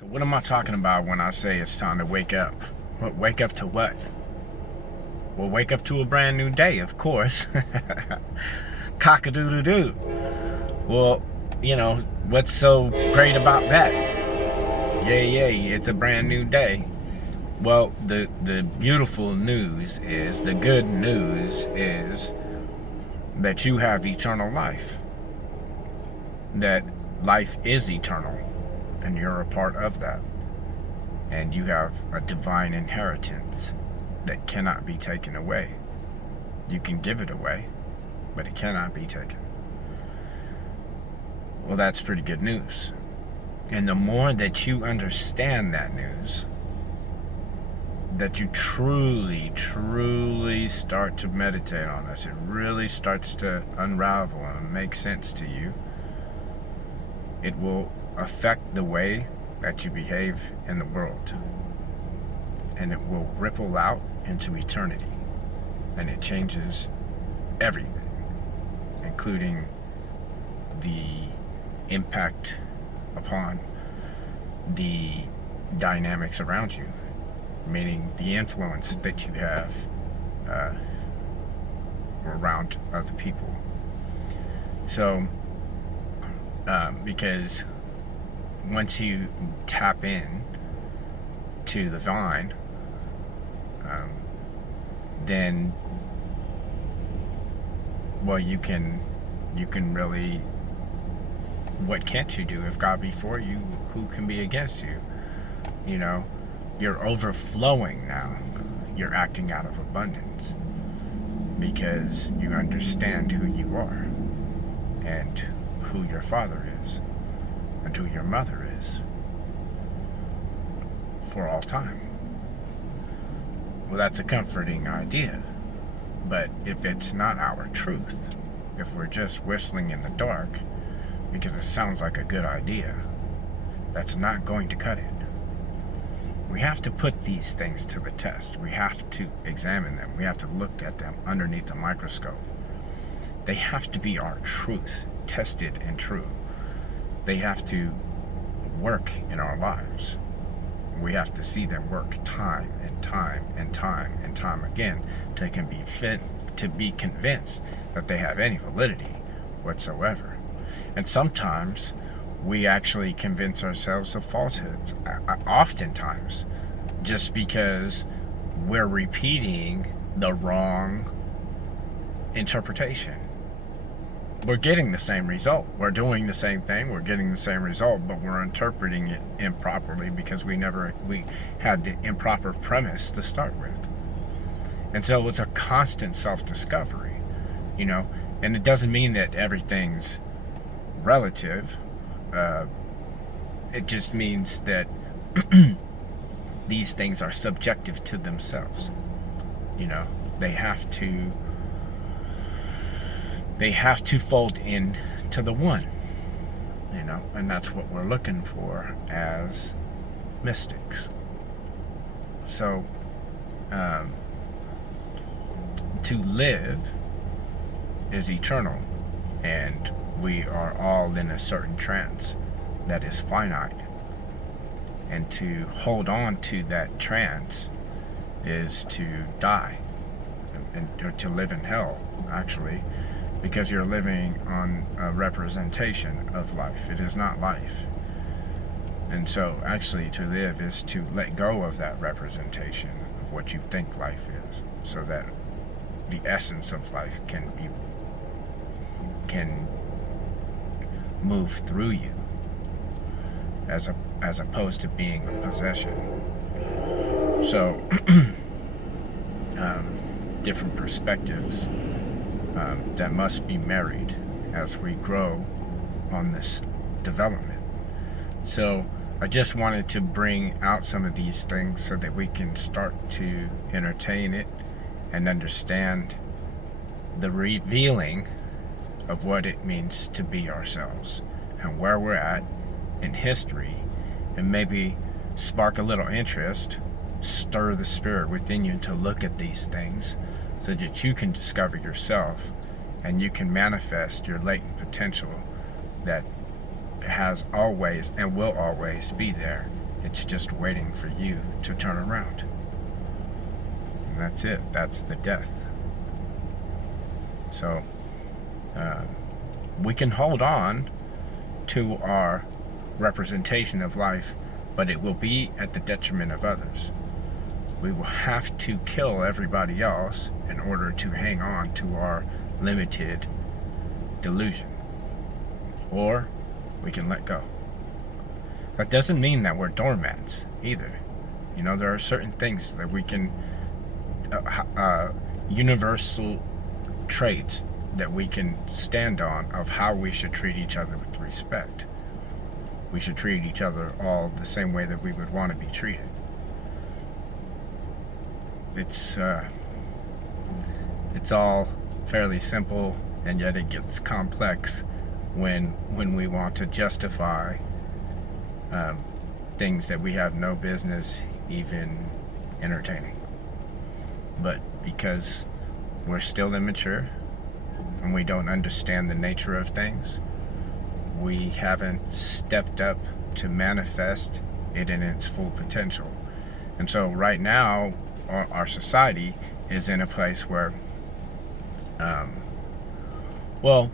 So what am I talking about when I say it's time to wake up? What, wake up to what? Well, wake up to a brand new day, of course. Cock-a-doodle-doo. Well, you know, what's so great about that? Yay, yay, it's a brand new day. Well, the beautiful news is, the good news is that you have eternal life. That life is eternal, and you're a part of that. And you have a divine inheritance that cannot be taken away. You can give it away, but it cannot be taken. Well, that's pretty good news. And the more that you understand that news, that you truly, truly start to meditate on this, it really starts to unravel and make sense to you, it will affect the way that you behave in the world. And it will ripple out into eternity. And it changes everything, including the impact upon the dynamics around you, meaning the influence that you have around other people. So, because once you tap in to the vine, then, well, you can really, what can't you do? If God be for you, who can be against you? You know, you're overflowing now. You're acting out of abundance because you understand who you are and who your father is and who your mother is for all time. Well, that's a comforting idea, but if it's not our truth, if we're just whistling in the dark because it sounds like a good idea, that's not going to cut it. We have to put these things to the test. We have to examine them. We have to look at them underneath the microscope. They have to be our truth, tested and true. They have to work in our lives. We have to see them work time and time and time and time again to be convinced that they have any validity whatsoever. And sometimes we actually convince ourselves of falsehoods, oftentimes, just because we're repeating the wrong interpretation. We're getting the same result. We're doing the same thing. We're getting the same result, but we're interpreting it improperly because we had the improper premise to start with. And so it's a constant self-discovery, you know, and it doesn't mean that everything's relative. It just means that these things are subjective to themselves. You know, they have to fold in to the one, you know, and that's what we're looking for as mystics. So, to live is eternal, and we are all in a certain trance that is finite. And to hold on to that trance is to die, or to live in hell, actually, because you're living on a representation of life. It is not life. And so actually to live is to let go of that representation of what you think life is, so that the essence of life can move through you, as opposed to being a possession. So different perspectives that must be married as we grow on this development. So I just wanted to bring out some of these things so that we can start to entertain it and understand the revealing of what it means to be ourselves and where we're at in history, and maybe spark a little interest, stir the spirit within you to look at these things so that you can discover yourself and you can manifest your latent potential that has always and will always be there It's just waiting for you to turn around. And that's it. That's the death. So we can hold on to our representation of life, but it will be at the detriment of others. We will have to kill everybody else in order to hang on to our limited delusion. Or we can let go. That doesn't mean that we're doormats either. You know, there are certain things that we can, universal traits that we can stand on of how we should treat each other with respect. We should treat each other all the same way that we would want to be treated. It's all fairly simple, and yet it gets complex when we want to justify things that we have no business even entertaining. But because we're still immature and we don't understand the nature of things, we haven't stepped up to manifest it in its full potential. And so right now, our society is in a place where, well,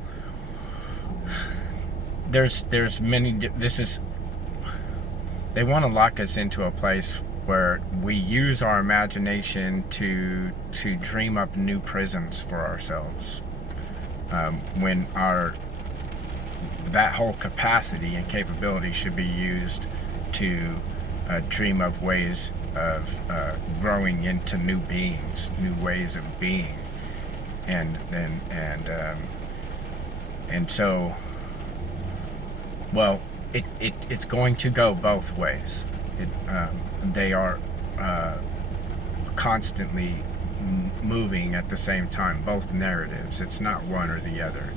there's many, they want to lock us into a place where we use our imagination to dream up new prisons for ourselves, when that whole capacity and capability should be used to dream of ways of growing into new beings, new ways of being, and so, well, it's going to go both ways. They are constantly moving at the same time, both narratives. It's not one or the other.